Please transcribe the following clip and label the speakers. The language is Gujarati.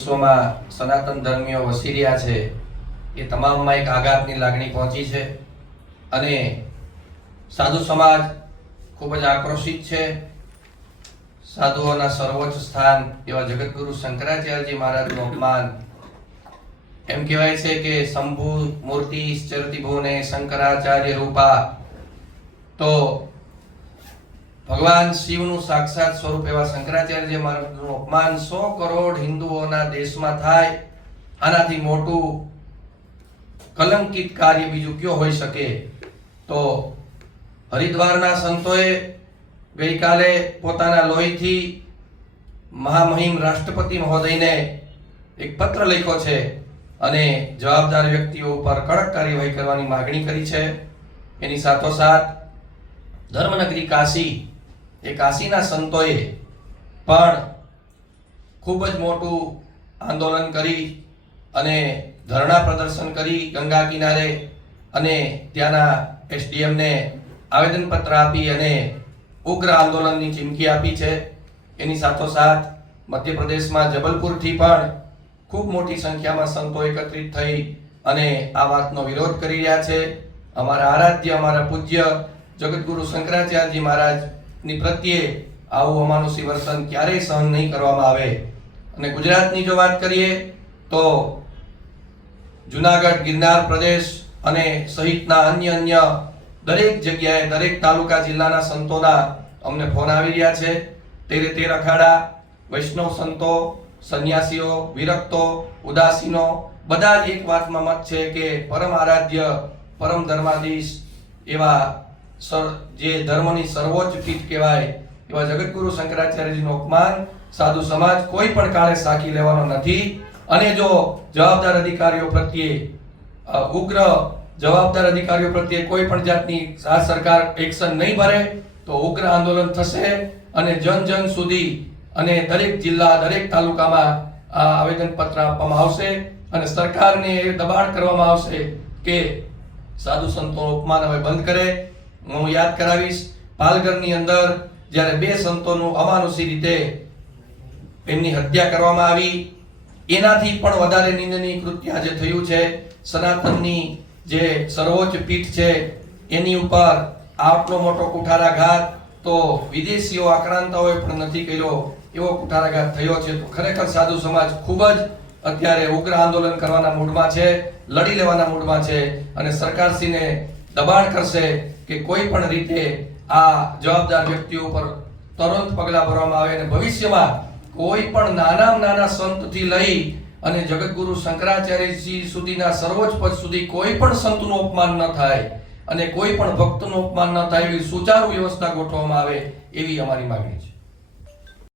Speaker 1: વિશ્વમાં સનાતન ધર્મીઓ વસી રહ્યા છે, એ તમામમાં એક આઘાતની લાગણી પહોંચી છે અને સાધુ સમાજ ખૂબ જ આક્રોશિત છે. સાધુઓના સર્વોચ્ચ સ્થાન એવા જગતગુરુ શંકરાચાર્યજી મહારાજનું અપમાન. એમ કહેવાય છે કે શંભુ મૂર્તિ ચરતી ભુવને શંકરાચાર્ય રૂપા. તો ભગવાન શિવનું સાક્ષાત સ્વરૂપ એવા શંકરાચાર્ય મહારાજનું અપમાન સો કરોડ હિન્દુઓના દેશમાં થાય, આનાથી મોટું કલંકિત કાર્ય બીજું કયો હોઈ શકે? તો હરિદ્વારના સંતોએ ગઈકાલે પોતાના લોહીથી મહામહિમ રાષ્ટ્રપતિ મહોદયને એક પત્ર લખ્યો છે અને જવાબદાર વ્યક્તિઓ ઉપર કડક કાર્યવાહી કરવાની માગણી કરી છે. એની સાથોસાથ ધર્મનગરી કાશી એ કાશીના સંતોએ પણ ખૂબ જ મોટું આંદોલન કરી અને ધરણા પ્રદર્શન કરી ગંગા કિનારે અને ત્યાંના એસડીએમને આવેદનપત્ર આપી અને ઉગ્ર આંદોલનની ચીમકી આપી છે. એની સાથોસાથ મધ્યપ્રદેશમાં જબલપુરથી પણ ખૂબ મોટી સંખ્યામાં સંતો એકત્રિત થઈ અને આ વાતનો વિરોધ કરી રહ્યા છે. અમારા આરાધ્ય, અમારા પૂજ્ય જગતગુરુ શંકરાચાર્યજી મહારાજની પ્રત્યે આવું અમાનુષી વર્તન ક્યારેય સહન નહીં કરવામાં આવે. અને ગુજરાતની જો વાત કરીએ, તો જુનાગઢ, ગિરનાર પ્રદેશ અને સહિતના અન્ય અન્ય દરેક જગ્યાએ, દરેક તાલુકા જિલ્લાના સંતોના અમને ફોન આવી રહ્યા છે. તેરે તેર અખાડા, વૈષ્ણવ સંતો, સંન્યાસીઓ, વિરક્તો, ઉદાસીનો, બધા જ એક વાતમાં મત છે કે પરમ આરાધ્ય, પરમ ધર્માધીશ એવા સર, જે ધર્મની સર્વોચ્ચ પીઠ કહેવાય, એવા જગતગુરુ શંકરાચાર્યજીનું અપમાન સાધુ સમાજ કોઈ પણ કાળે સાખી લેવાનો નથી. અને જો જવાબદાર અધિકારીઓ પ્રત્યે ઉગ્ર જવાબદાર અધિકારીઓ પ્રત્યે કોઈ પણ જાતની આ સરકાર એક્શન નહીં ભરે, તો ઉગ્ર આંદોલન થશે અને જન જન સુધી અને દરેક જિલ્લા, દરેક તાલુકામાં આ આવેદનપત્ર આપવામાં આવશે અને સરકારને એ દબાણ કરવામાં આવશે કે સાધુ સંતો અપમાન હવે બંધ કરે. હું યાદ કરાવીશ, પાલઘરની અંદર જ્યારે બે સંતોનું અમાનુષી રીતે એમની હત્યા કરવામાં આવી, એનાથી પણ વધારે નિંદનીય કૃત્ય આજે થયું છે. સનાતનની જે સર્વોચ્ચ પીઠ છે, એની ઉપર આટલો મોટો કુઠારાઘાત તો વિદેશીઓ આક્રાંતાઓએ પણ નથી કર્યો એવો કુઠારાઘાત થયો છે. તો ખરેખર સાધુ સમાજ ખૂબ જ અત્યારે ઉગ્ર આંદોલન કરવાના મૂડમાં છે, લડી લેવાના મૂડમાં છે અને સરકારશ્રીને દબાણ કરશે કે કોઈ પણ રીતે આ જવાબદાર વ્યક્તિઓ પર તરત પગલાં ભરવામાં આવે અને ભવિષ્યમાં કોઈ પણ નાનામાં નાના સંતથી લઈ અને જગતગુરુ શંકરાચાર્યજી સુધીના સર્વોચ્ચ પદ સુધી કોઈ પણ સંતનું અપમાન ન થાય અને કોઈ પણ ભક્તનું અપમાન ન થાય એવી સુચારુ વ્યવસ્થા ગોઠવવામાં આવે એવી અમારી માંગણી છે.